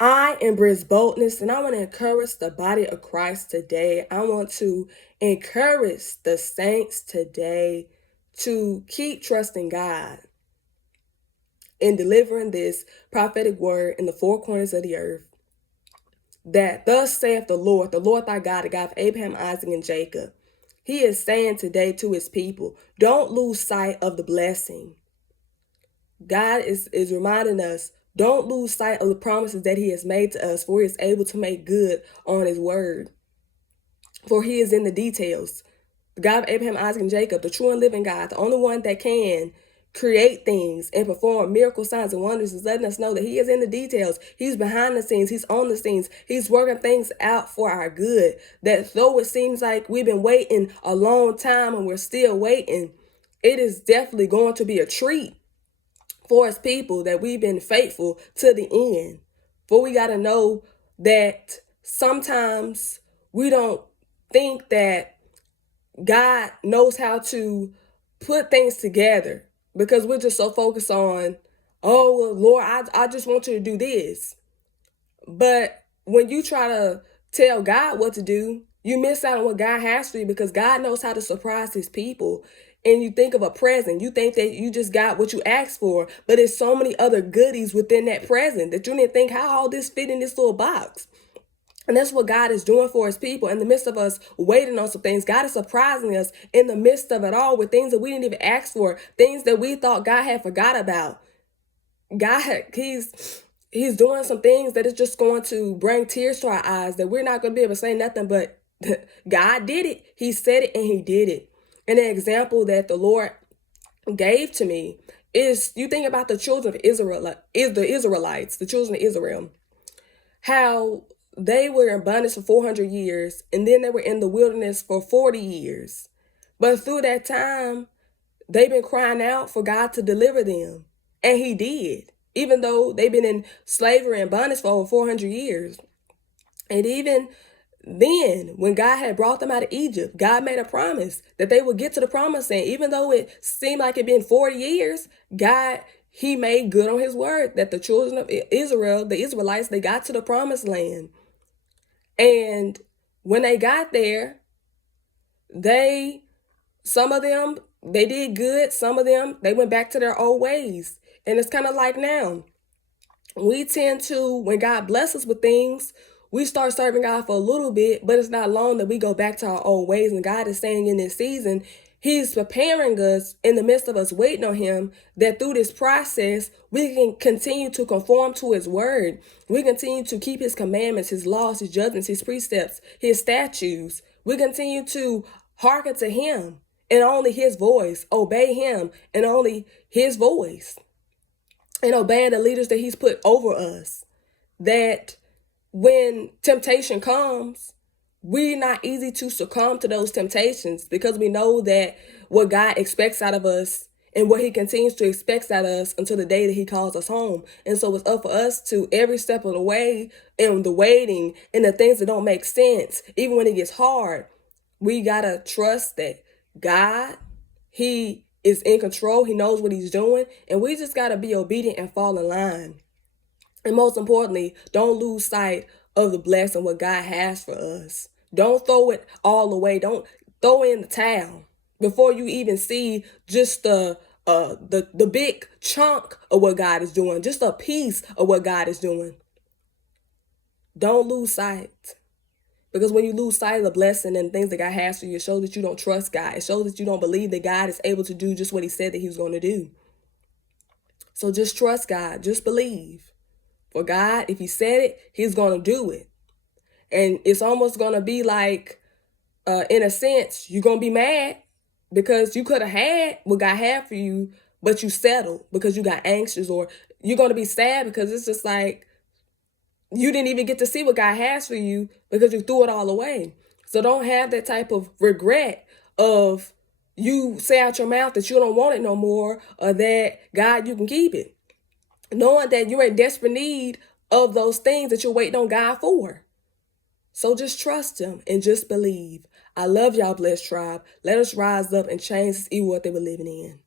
I embrace boldness, and I want to encourage the body of Christ today. I want to encourage the saints today to keep trusting God in delivering this prophetic word in the four corners of the earth. That thus saith the Lord thy God, the God of Abraham, Isaac, and Jacob. He is saying today to his people, don't lose sight of the blessing. God is reminding us, don't lose sight of the promises that he has made to us, for he is able to make good on his word. For he is in the details. The God of Abraham, Isaac, and Jacob, the true and living God, the only one that can create things and perform miracle signs and wonders, is letting us know that he is in the details. He's behind the scenes. He's on the scenes. He's working things out for our good. That though it seems like we've been waiting a long time and we're still waiting, it is definitely going to be a treat for his people that we've been faithful to the end. For we got to know that sometimes we don't think that God knows how to put things together because we're just so focused on, oh, well, Lord, I just want you to do this. But when you try to tell God what to do, you miss out on what God has for you, because God knows how to surprise his people. And you think of a present, you think that you just got what you asked for, but there's so many other goodies within that present that you didn't think how all this fit in this little box. And that's what God is doing for his people. In the midst of us waiting on some things, God is surprising us in the midst of it all with things that we didn't even ask for, things that we thought God had forgot about. God, he's doing some things that is just going to bring tears to our eyes, that we're not going to be able to say nothing but God did it. He said it and he did it. And an example that the Lord gave to me is, you think about the children of Israel, the Israelites, the children of Israel, how they were in bondage for 400 years, and then they were in the wilderness for 40 years. But through that time, they've been crying out for God to deliver them. And he did, even though they've been in slavery and bondage for over 400 years. And even then, when God had brought them out of Egypt, God made a promise that they would get to the promised land. Even though it seemed like it'd been 40 years, he made good on his word that the children of Israel, the Israelites, they got to the promised land. And when they got there, some of them, they did good. Some of them, they went back to their old ways. And it's kind of like now, we tend to, when God blesses us with things, we start serving God for a little bit, but it's not long that we go back to our old ways. And God is saying in this season, he's preparing us in the midst of us waiting on him, that through this process, we can continue to conform to his word. We continue to keep his commandments, his laws, his judgments, his precepts, his statutes. We continue to hearken to him and only his voice, obey him and only his voice, and obeying the leaders that he's put over us. That when temptation comes, we're not easy to succumb to those temptations, because we know that what God expects out of us and what he continues to expect out of us until the day that he calls us home. And so it's up for us to, every step of the way, and the waiting and the things that don't make sense, even when it gets hard, we got to trust that God, he is in control. He knows what he's doing. And we just got to be obedient and fall in line. And most importantly, don't lose sight of the blessing, what God has for us. Don't throw it all away. Don't throw in the towel before you even see just the big chunk of what God is doing, just a piece of what God is doing. Don't lose sight. Because when you lose sight of the blessing and things that God has for you, it shows that you don't trust God. It shows that you don't believe that God is able to do just what he said that he was going to do. So just trust God. Just believe. For God, if he said it, he's going to do it. And it's almost going to be like, in a sense, you're going to be mad because you could have had what God had for you, but you settled because you got anxious. Or you're going to be sad because it's just like, you didn't even get to see what God has for you because you threw it all away. So don't have that type of regret of you say out your mouth that you don't want it no more, or that God, you can keep it. Knowing that you're in desperate need of those things that you're waiting on God for. So just trust him and just believe. I love y'all, blessed tribe. Let us rise up and change this evil what they were living in.